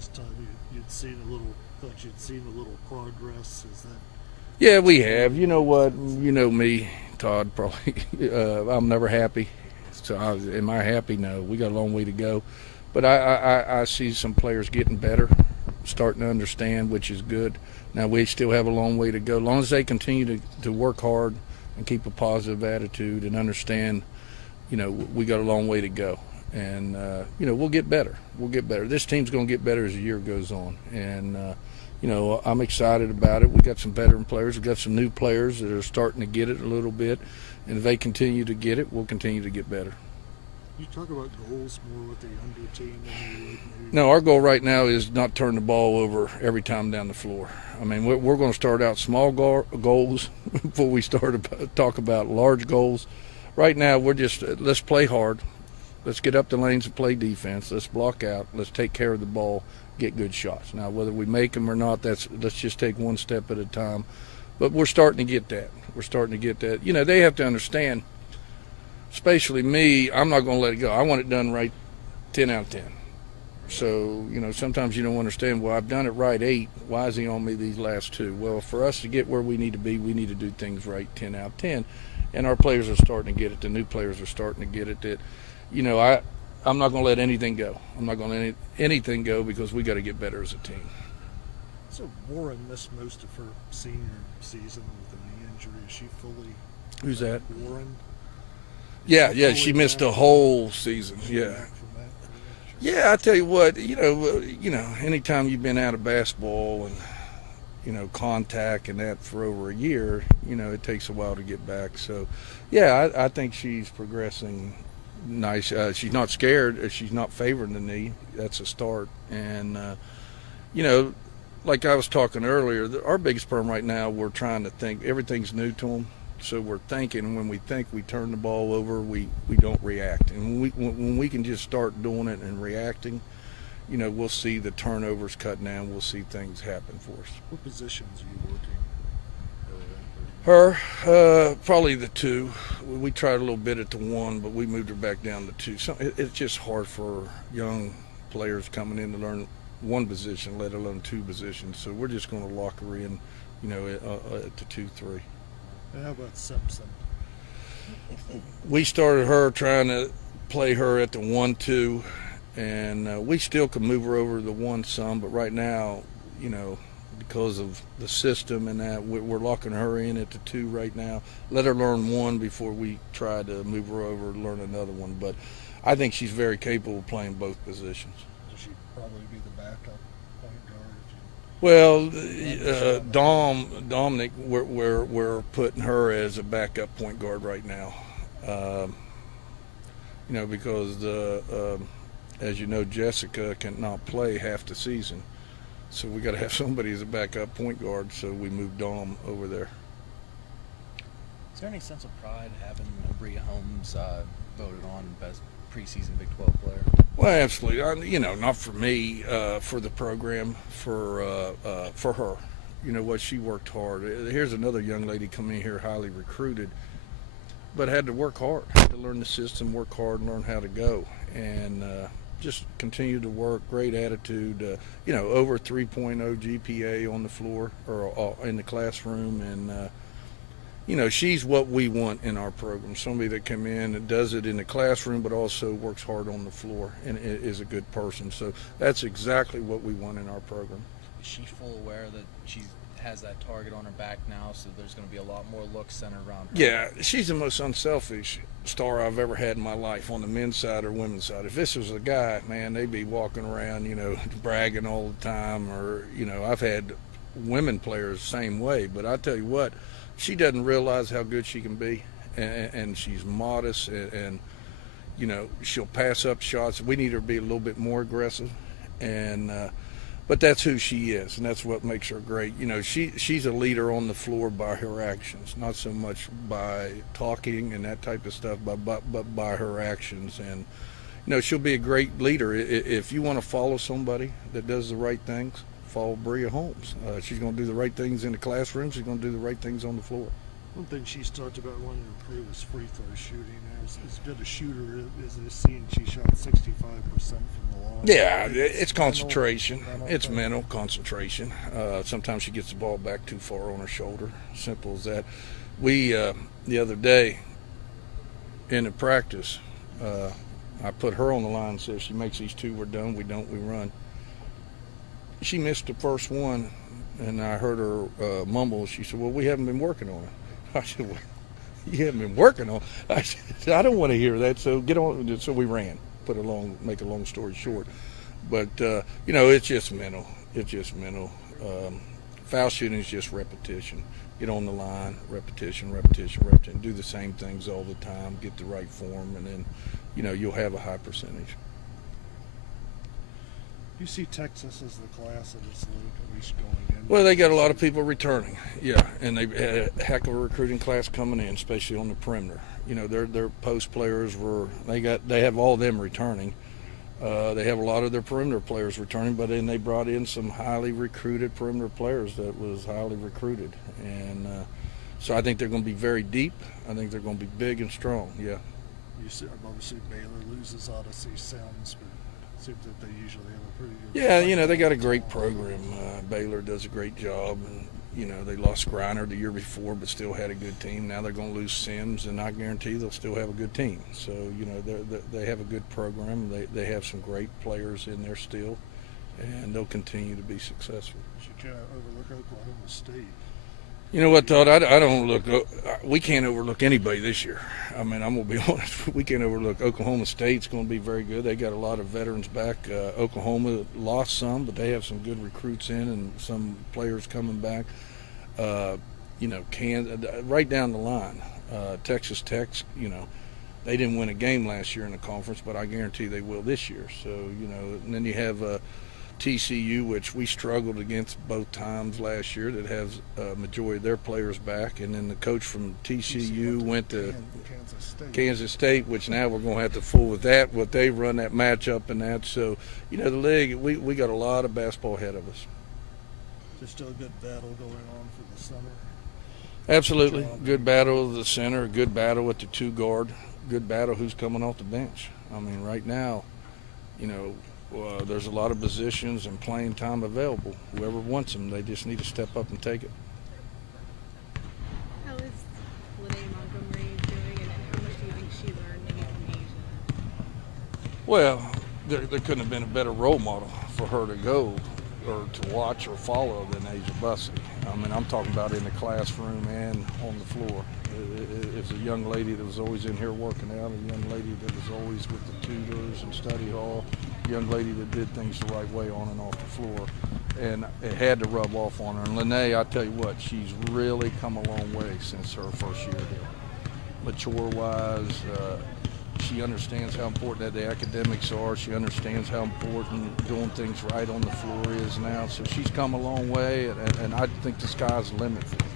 this time you'd seen a little, thought you'd seen a little progress. Is that? Yeah, we have. You know what? You know me, Todd, probably. I'm never happy. So am I happy? No. We got a long way to go. But I see some players getting better, starting to understand, which is good. Now, we still have a long way to go. As long as they continue to work hard and keep a positive attitude and understand, you know, we got a long way to go. And, you know, we'll get better. We'll get better. This team's going to get better as the year goes on. And, you know, I'm excited about it. We got some veteran players. We got some new players that are starting to get it a little bit. And if they continue to get it, we'll continue to get better. You talk about goals more with the younger team than you would maybe. No, our goal right now is not turn the ball over every time down the floor. I mean, we're going to start out small goals before we talk about large goals. Right now, we're just let's play hard. Let's get up the lanes and play defense. Let's block out. Let's take care of the ball, get good shots. Now, whether we make them or not, let's just take one step at a time. But we're starting to get that. We're starting to get that. You know, they have to understand, especially me, I'm not going to let it go. I want it done right 10 out of 10. So, you know, sometimes you don't understand, well, I've done it right 8. Why is he on me these last 2? Well, for us to get where we need to be, we need to do things right 10 out of 10. And our players are starting to get it. The new players are starting to get it. That, you know, I'm not going to let anything go. I'm not going to let anything go because we got to get better as a team. So Warren missed most of her senior season with a knee injury. Is she fully? Who's that? Warren. Yeah, she missed the whole season. Yeah. Yeah, I tell you what, you know, anytime you've been out of basketball and, you know, contact and that for over a year, you know, it takes a while to get back. So, yeah, I think she's progressing nice. She's not scared. She's not favoring the knee. That's a start. And, you know, like I was talking earlier, our biggest problem right now, we're trying to think. Everything's new to them. So we're thinking, when we think we turn the ball over, we don't react. And when we can just start doing it and reacting, you know, we'll see the turnovers cut down. We'll see things happen for us. What positions are you working? Her, probably the 2. We tried a little bit at the 1, but we moved her back down to 2. So it's just hard for young players coming in to learn one position, let alone 2 positions. So we're just going to lock her in, you know, at the 2-3. And how about Simpson? We started her trying to play her at the 1-2, and we still can move her over to the 1 some, but right now, you know, because of the system and that, we're locking her in at the 2 right now. Let her learn 1 before we try to move her over to learn another one. But I think she's very capable of playing both positions. She'd probably be the backup point guard. Well, Dominic, we're putting her as a backup point guard right now. You know, because as you know, Jessica cannot play half the season, so we got to have somebody as a backup point guard. So we moved Dom over there. Is there any sense of pride having Bria Holmes voted on best preseason Big 12 player? Well, absolutely. You know, not for me, for the program, for her. You know what? She worked hard. Here's another young lady coming in here, highly recruited, but had to work hard, had to learn the system, work hard, and learn how to go, and just continue to work. Great attitude. You know, over 3.0 GPA on the floor or in the classroom, and you know, she's what we want in our program. Somebody that come in and does it in the classroom, but also works hard on the floor and is a good person. So that's exactly what we want in our program. Is she full aware that she has that target on her back now, so there's going to be a lot more looks centered around her? Yeah, she's the most unselfish star I've ever had in my life, on the men's side or women's side. If this was a guy, man, they'd be walking around, you know, bragging all the time. Or, you know, I've had women players the same way. But I tell you what, she doesn't realize how good she can be, and she's modest, and you know, she'll pass up shots. We need her to be a little bit more aggressive, and but that's who she is, and that's what makes her great. You know, she's a leader on the floor by her actions, not so much by talking and that type of stuff, but by her actions. And you know, she'll be a great leader. If you want to follow somebody that does the right things, follow Bria Holmes. She's going to do the right things in the classroom. She's going to do the right things on the floor. One thing she's talked about wanting to improve is free throw shooting. As good a shooter as I've seen, she shot 65% from the Yeah, think it's mental- concentration. It's thing. mental concentration. Sometimes she gets the ball back too far on her shoulder. Simple as that. We the other day in the practice, I put her on the line and said, if she makes these two, we're done. We don't, we run. She missed the first one, and I heard her mumble. She said, well, we haven't been working on it. I said, well, you haven't been working on it? I said, I don't want to hear that, so get on. So we ran. Make a long story short. But, it's just mental. It's just mental. Foul shooting is just repetition. Get on the line, repetition. Do the same things all the time, get the right form, and then, you'll have a high percentage. You see Texas as the class of this league, at least going in. Well, they got a lot of people returning, yeah, and they've had a heck of a recruiting class coming in, especially on the perimeter. Their post players they have all of them returning. They have a lot of their perimeter players returning, but then they brought in some highly recruited perimeter players that was highly recruited, and so I think they're going to be very deep. I think they're going to be big and strong. Yeah. You see, obviously Baylor loses Odyssey Sounds, but it seems that they usually have a pretty good. Yeah, they got a great program. Baylor does a great job, and they lost Griner the year before, but still had a good team. Now they're going to lose Sims, and I guarantee they'll still have a good team. So they have a good program. They have some great players in there still, and they'll continue to be successful. You can't overlook Oklahoma State. You know what, Todd? I don't look. We can't overlook anybody this year. I mean, I'm gonna be honest. We can't overlook Oklahoma State's going to be very good. They got a lot of veterans back. Oklahoma lost some, but they have some good recruits in and some players coming back. Kansas, right down the line. Texas Tech. They didn't win a game last year in the conference, but I guarantee they will this year. So and then you have TCU, which we struggled against both times last year, that has a majority of their players back. And then the coach from TCU went to Kansas State, which now we're going to have to fool with that, what they run that matchup and that. So, the league, we got a lot of basketball ahead of us. There's still a good battle going on for the summer. Absolutely. Good battle of the center, good battle at the two guard, good battle who's coming off the bench. I mean, right now, there's a lot of positions and playing time available. Whoever wants them, they just need to step up and take it. How is Lene Montgomery doing, and how much do you think she learned maybe from Asia? Well, there couldn't have been a better role model for her to go or to watch or follow than Asia Bussey. I mean, I'm talking about in the classroom and on the floor. It's a young lady that was always in here working out, a young lady that was always with the tutors and study hall, a young lady that did things the right way on and off the floor. And it had to rub off on her. And Lene, I tell you what, she's really come a long way since her first year here. Mature-wise, she understands how important that the academics are. She understands how important doing things right on the floor is now. So she's come a long way, and I think the sky's the limit for her.